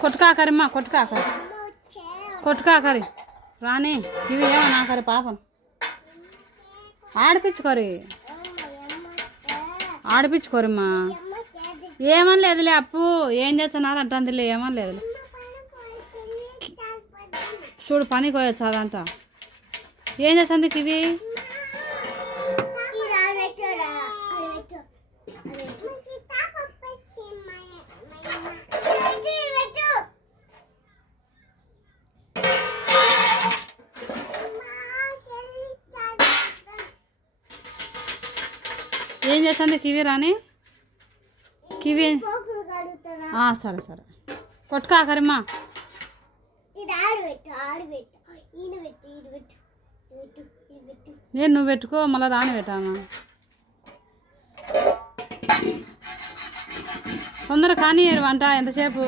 కొట్టుకాకరిమ్మా కొట్టుకాకరి. కొట్టుకాకరి. రాని ఇవి ఏమన్నా ఆకరి పాపం. ఆడిపించుకోరి. ఆడిపించుకోరమ్మా. ఏమని లేదులే అప్పు ఏం చేస్తున్నారు అంటుందిలే ఏమని లేదులే చూడు పనికి పోయొచ్చు అదంట ఏం చేస్తుంది ఇవి ఏం చేస్తుంది కివి రాని కివి సరే సరే. ఇది పెట్టు నేను నువ్వు పెట్టుకో మళ్ళీ రాని పెట్టామా తొందర కానీ వంట ఎంతసేపు?